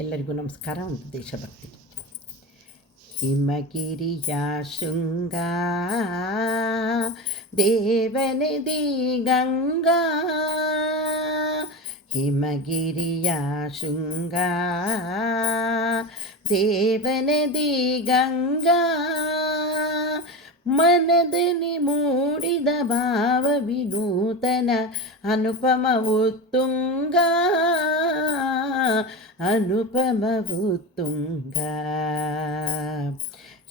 ಎಲ್ಲರಿಗೂ ನಮಸ್ಕಾರ. ಒಂದು ದೇಶಭಕ್ತಿ. ಹಿಮಗಿರಿಯ ಶೃಂಗ ದೇವನದಿ ಗಂಗಾ, ಹಿಮಗಿರಿಯ ಶೃಂಗ ದೇವನದಿ ಗಂಗಾ, ಮನದಲ್ಲಿ ಮೂಡಿದ ಭಾವ ವಿನೂತನ ಅನುಪಮ ಉತ್ತುಂಗ, ಅನುಪಮವು ತುಂಗ.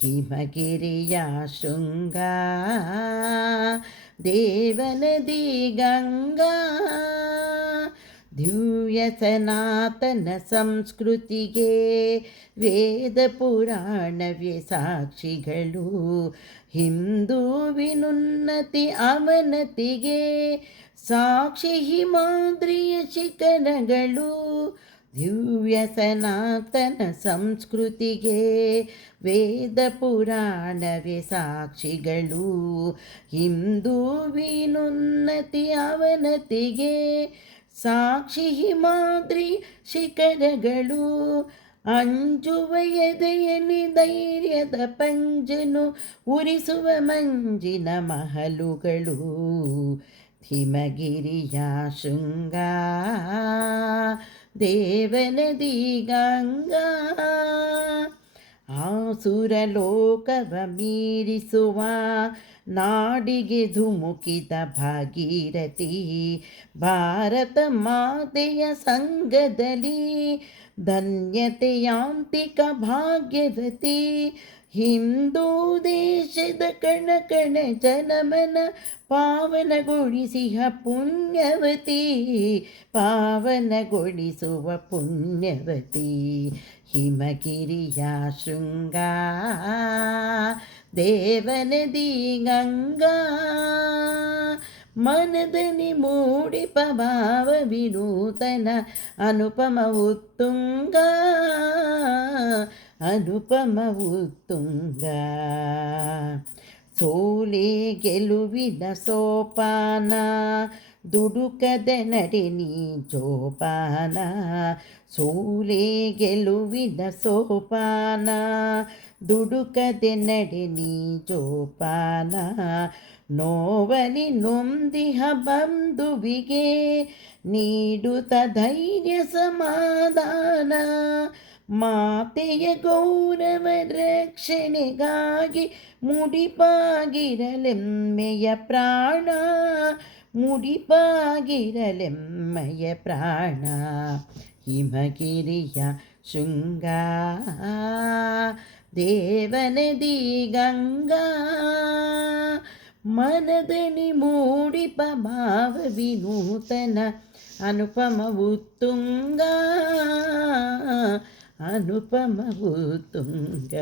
ಹಿಮಗಿರಿಯ ಶೃಂಗ ದೇವನದಿ ಗಂಗಾ, ದಿವ್ಯ ಸನಾತನ ಸಂಸ್ಕೃತಿಗೆ ವೇದ ಪುರಾಣವೇ ಸಾಕ್ಷಿಗಳು, ಹಿಂದೂವಿನುನ್ನತಿ ಅವನತಿಗೆ ಸಾಕ್ಷಿ ಹಿಮಾದ್ರಿಯ ಶಿಖರಗಳು. ದಿವ್ಯ ಸನಾತನ ಸಂಸ್ಕೃತಿಗೆ ವೇದ ಪುರಾಣವೇ ಸಾಕ್ಷಿಗಳು, ಹಿಂದೂವಿನುನ್ನತಿ ಅವನತಿಗೆ ಸಾಕ್ಷಿ ಹಿಮಾದ್ರಿ ಶಿಖರಗಳು. ಅಂಜುವ ಎದೆಯಲ್ಲಿ ಧೈರ್ಯದ ಪಂಜನು ಉರಿಸುವ ಮಂಜಿನ ಮಹಲುಗಳು, ಹಿಮಗಿರಿಯ ಶೃಂಗ ದೇವನದಿ ಗಂಗಾ. ಆಸುರ ಲೋಕವ ಮೀರಿಸುವ ನಾಡಿಗೆ ಧುಮುಕಿದ ಭಾಗೀರಥಿ, ಭಾರತ ಮಾತೆಯ ಸಂಗದಲ್ಲಿ ಧನ್ಯತೆಯಾಂತಿಕ ಭಾಗ್ಯವತಿ. ಹಿಂದೂ ದೇಶದ ಕಣ ಕಣ ಜನಮನ ಪಾವನಗೊಳಿಸಿಹ ಪುಣ್ಯವತಿ, ಪಾವನಗೊಳಿಸುವ ಪುಣ್ಯವತಿ. ಹಿಮಗಿರಿಯ ಶೃಂಗ ದೇವನದಿ ಗಂಗಾ, ಮನದಲ್ಲಿ ಮೂಡಿಪ ಭಾವ ವಿನೂತನ ಅನುಪಮ ಉತ್ತುಂಗ, ಅನುಪಮ ಉತ್ತುಂಗ. ಸೋಲೆ ಗೆಲುವಿನ ಸೋಪಾನ, ದುಡುಕದ ನಡೆ ನೀ ಜೋಪಾನ. ಸೋಲೆ ಗೆಲುವಿನ ಸೋಪಾನ, ದುಡುಕದೆ ನಡೆ ನೀ ಜೋಪಾನ. ನೋವಲಿ ನೊಂದಿಹ ಬಂಧುವಿಗೆ ನೀಡುತ್ತ ಧೈರ್ಯ ಸಮಾಧಾನ. ಮಾತೆಯ ಗೌರವ ರಕ್ಷಣೆಗಾಗಿ ಮುಡಿಪಾಗಿರಲೆಮ್ಮೆಯ ಪ್ರಾಣ, ಮುಡಿಪಾಗಿರಲೆಮ್ಮೆಯ ಪ್ರಾಣ. ಹಿಮಗಿರಿಯ ಶೃಂಗ ದೇವನದಿ ಗಂಗಾ, ಮನದಲ್ಲಿ ಮೂಡಿಪ ಭಾವ ವಿನೂತನ ಅನುಪಮ ಉತ್ತುಂಗ, ಅನುಪಮ ಉತ್ತುಂಗ.